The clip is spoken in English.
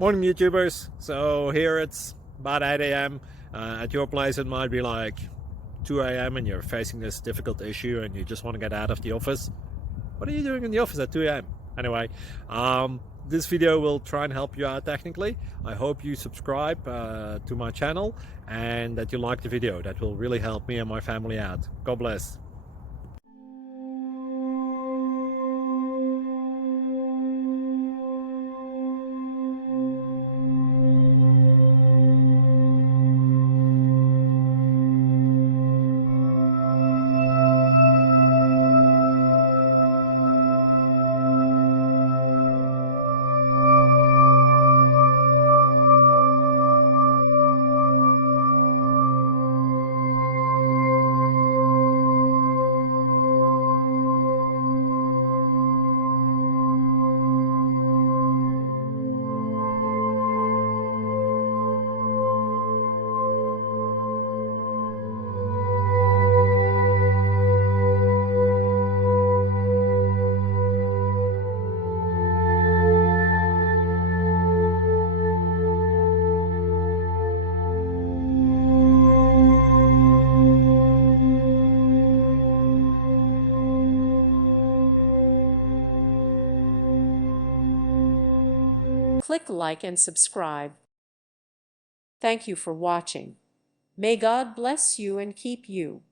Morning, YouTubers. So here it's about 8 a.m. At your place, it might be like 2 a.m. and you're facing this difficult issue and you just want to get out of the office. What are you doing in the office at 2 a.m.? Anyway, this video will try and help you out technically. I hope you subscribe to my channel and that you like the video. That will really help me and my family out. God bless. Click like and subscribe. Thank you for watching. May God bless you and keep you.